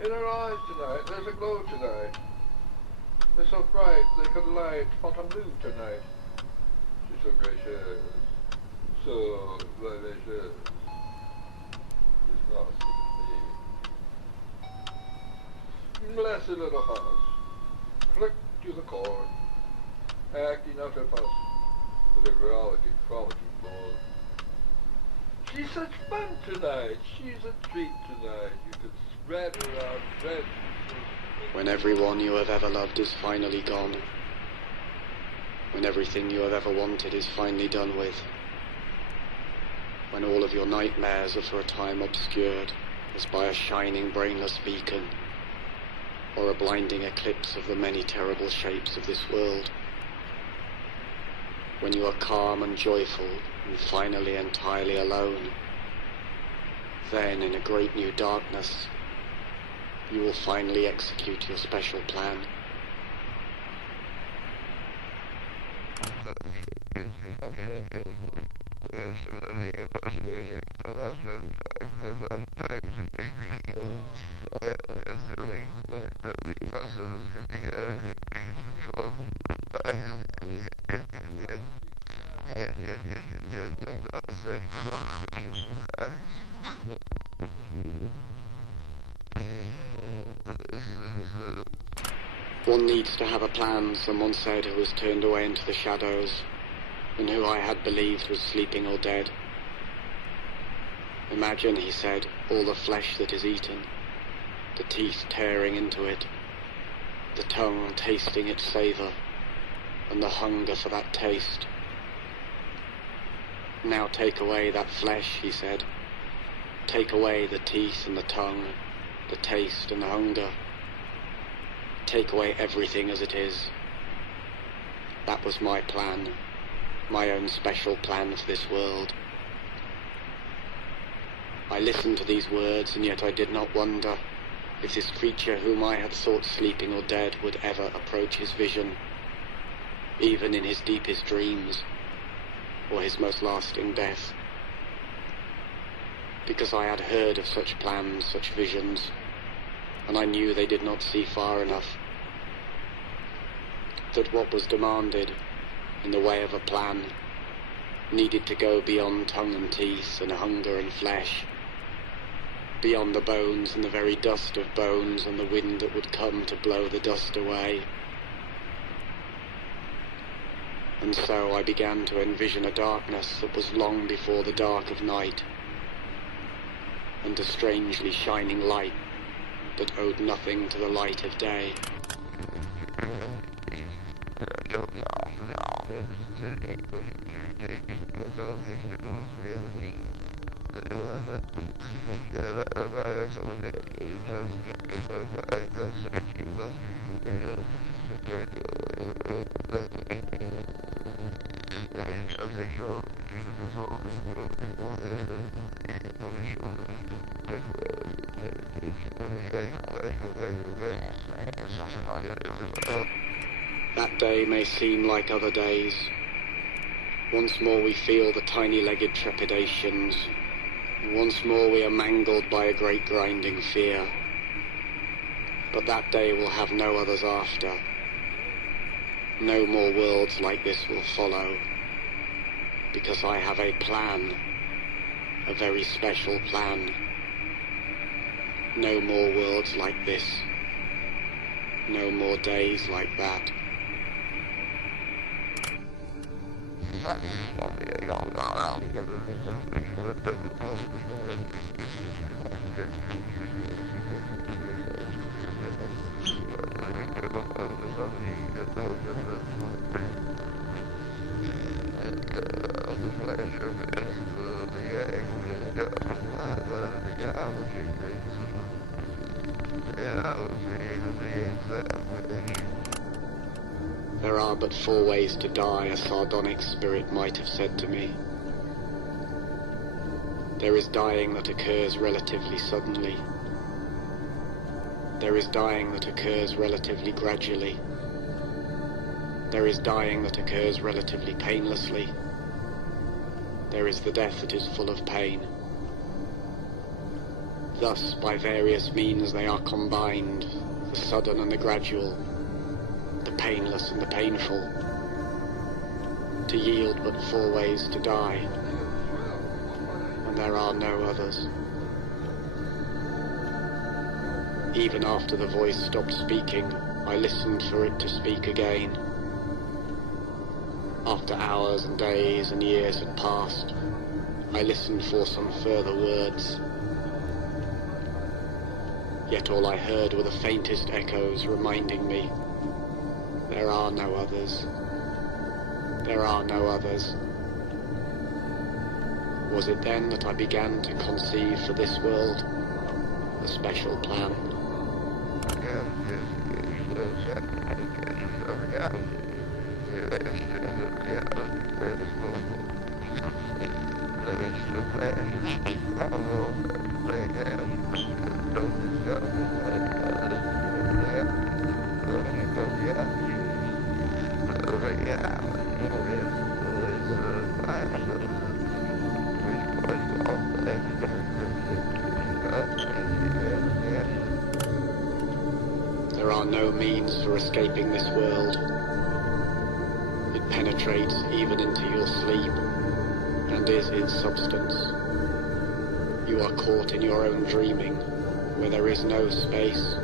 In her eyes tonight, there's a glow tonight. They're so bright, they could light hot and blue tonight. She's so gracious, so vivacious. She's not me. Blessed little house, click to the chord, acting out her fuss, with a frolicking floor. She's such fun tonight, she's a treat tonight, you could spread her out, spread. When everyone you have ever loved is finally gone, when everything you have ever wanted is finally done with, when all of your nightmares are for a time obscured as by a shining brainless beacon, or a blinding eclipse of the many terrible shapes of this world, when you are calm and joyful and finally entirely alone, then in a great new darkness you will finally execute your special plan. One needs to have a plan, someone said, who was turned away into the shadows, and who I had believed was sleeping or dead. Imagine, he said, all the flesh that is eaten, the teeth tearing into it, the tongue tasting its savour, and the hunger for that taste. Now take away that flesh, he said. Take away the teeth and the tongue, the taste and the hunger. Take away everything as it is. That was my plan, my own special plan for this world. I listened to these words, and yet I did not wonder if this creature whom I had thought sleeping or dead would ever approach his vision, even in his deepest dreams, or his most lasting death. Because I had heard of such plans, such visions, and I knew they did not see far enough. That what was demanded in the way of a plan needed to go beyond tongue and teeth and hunger and flesh, beyond the bones and the very dust of bones and the wind that would come to blow the dust away. And so I began to envision a darkness that was long before the dark of night, and a strangely shining light that owed nothing to the light of day. That day may seem like other days. Once more we feel the tiny-legged trepidations. Once more we are mangled by a great grinding fear. But that day will have no others after. No more worlds like this will follow. Because I have a plan. A very special plan. No more worlds like this. No more days like that. There are but 4 ways to die, a sardonic spirit might have said to me. There is dying that occurs relatively suddenly. There is dying that occurs relatively gradually. There is dying that occurs relatively painlessly. There is the death that is full of pain. Thus, by various means they are combined, the sudden and the gradual, the painless and the painful, to yield but 4 ways to die, and there are no others. Even after the voice stopped speaking, I listened for it to speak again. After hours and days and years had passed, I listened for some further words. Yet all I heard were the faintest echoes reminding me, there are no others. There are no others. Was it then that I began to conceive for this world a special plan? There are no means for escaping this world. It penetrates even into your sleep, and is its substance. You are caught in your own dreaming, where there is no space,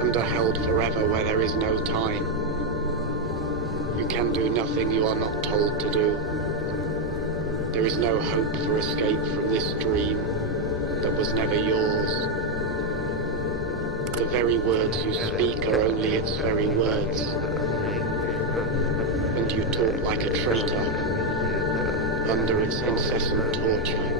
and are held forever where there is no time. You can do nothing you are not told to do. There is no hope for escape from this dream that was never yours. The very words you speak are only its very words, and you talk like a traitor under its incessant torture.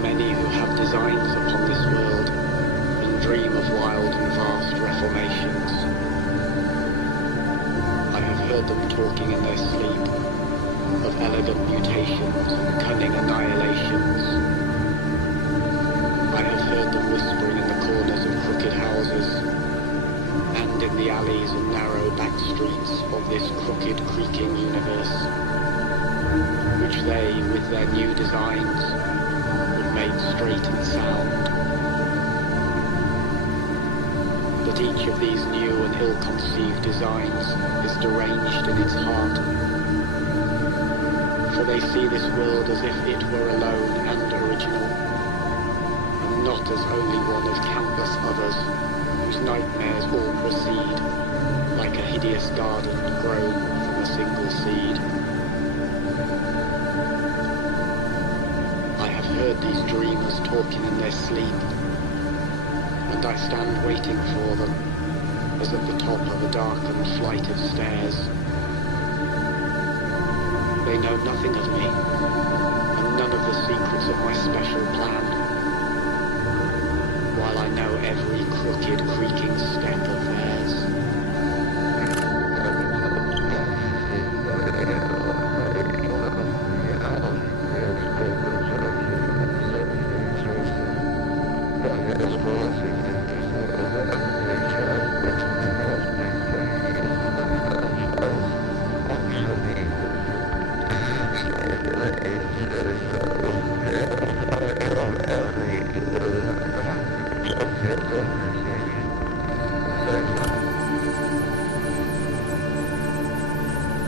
Many who have designs upon this world and dream of wild and vast reformations. I have heard them talking in their sleep of elegant mutations and cunning annihilations. I have heard them whispering in the corners of crooked houses and in the alleys and narrow back streets of this crooked, creaking universe, which they, with their new designs, made straight and sound. But each of these new and ill-conceived designs is deranged in its heart, for they see this world as if it were alone and original, and not as only one of countless others whose nightmares all proceed like a hideous garden grown from a single seed. Heard these dreamers talking in their sleep, and I stand waiting for them as at the top of a darkened flight of stairs. They know nothing of me, and none of the secrets of my special plan, while I know every crooked, creaking step of theirs.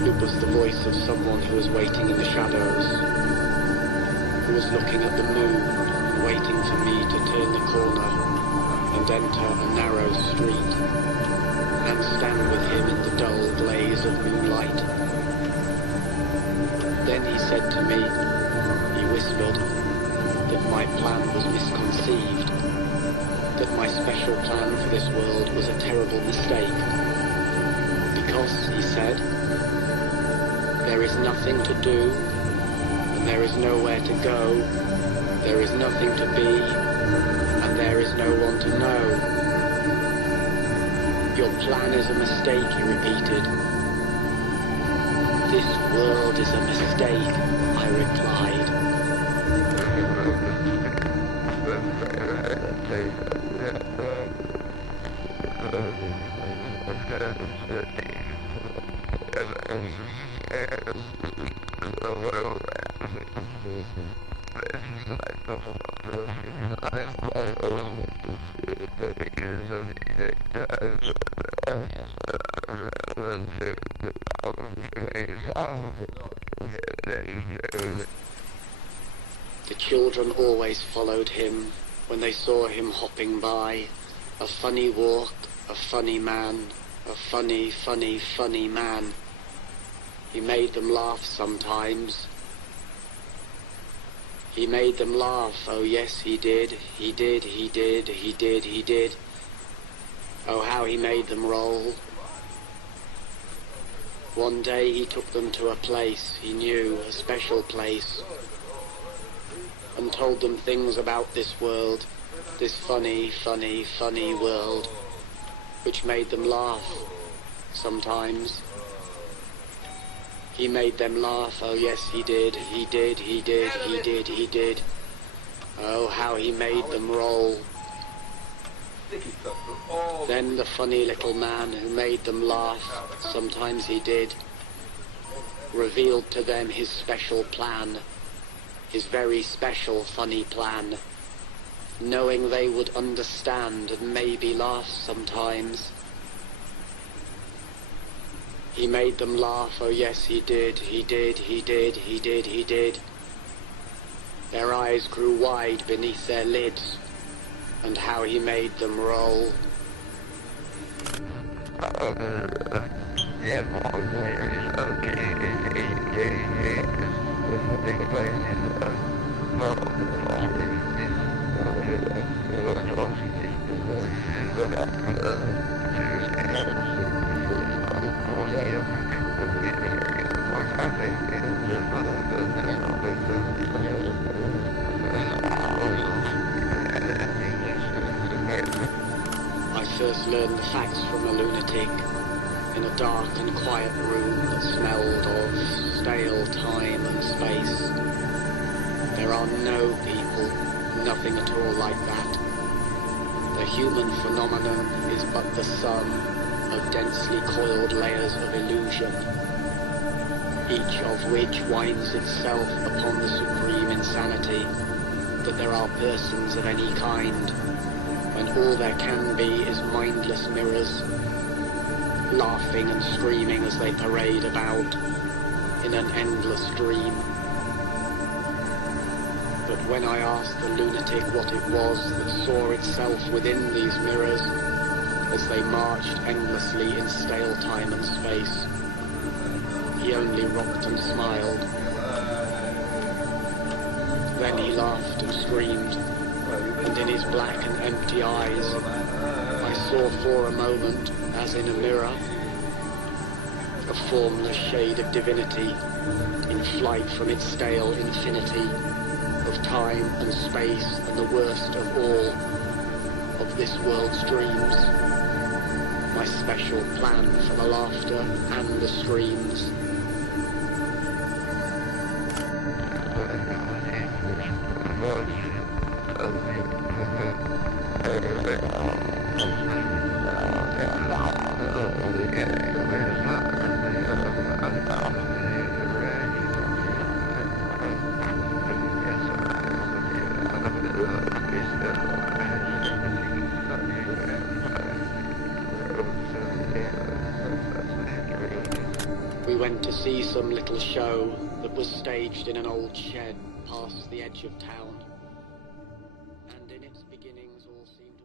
It was the voice of someone who was waiting in the shadows, who was looking at the moon and waiting for me to turn the corner and enter a narrow street and stand with him in the dull glaze of moonlight. Then he said to me, he whispered, that my plan was misconceived, that my special plan for this world was a terrible mistake, because, he said, there is nothing to do, and there is nowhere to go, there is nothing to be, and there is there's no one to know. Your plan is a mistake, he repeated. This world is a mistake, I replied. The children always followed him when they saw him hopping by. A funny walk, a funny man, a funny, funny, funny man. He made them laugh sometimes. He made them laugh, oh yes he did, he did, he did, he did, he did. Oh how he made them roll. One day he took them to a place he knew, a special place, and told them things about this world, this funny, funny, funny world, which made them laugh sometimes. He made them laugh, oh yes he did, he did, he did, he did, he did. Oh how he made them roll. Then the funny little man who made them laugh, sometimes he did, revealed to them his special plan, his very special funny plan, knowing they would understand and maybe laugh sometimes. He made them laugh, oh yes he did, he did, he did, he did, he did. Their eyes grew wide beneath their lids, and how he made them roll. I first learned the facts from a lunatic in a dark and quiet room that smelled of stale time and space. There are no people, nothing at all like that. The human phenomenon is but the sum of densely coiled layers of illusion, each of which winds itself upon the supreme insanity that there are persons of any kind, when all there can be is mindless mirrors, laughing and screaming as they parade about in an endless dream. But when I asked the lunatic what it was that saw itself within these mirrors as they marched endlessly in stale time and space, he only rocked and smiled. Then he laughed and screamed, and in his black and empty eyes I saw for a moment, as in a mirror, a formless shade of divinity in flight from its stale infinity of time and space and the worst of all of this world's dreams, my special plan for the laughter and the screams. We went to see some little show that was staged in an old shed past the edge of town, and in its beginnings all seemed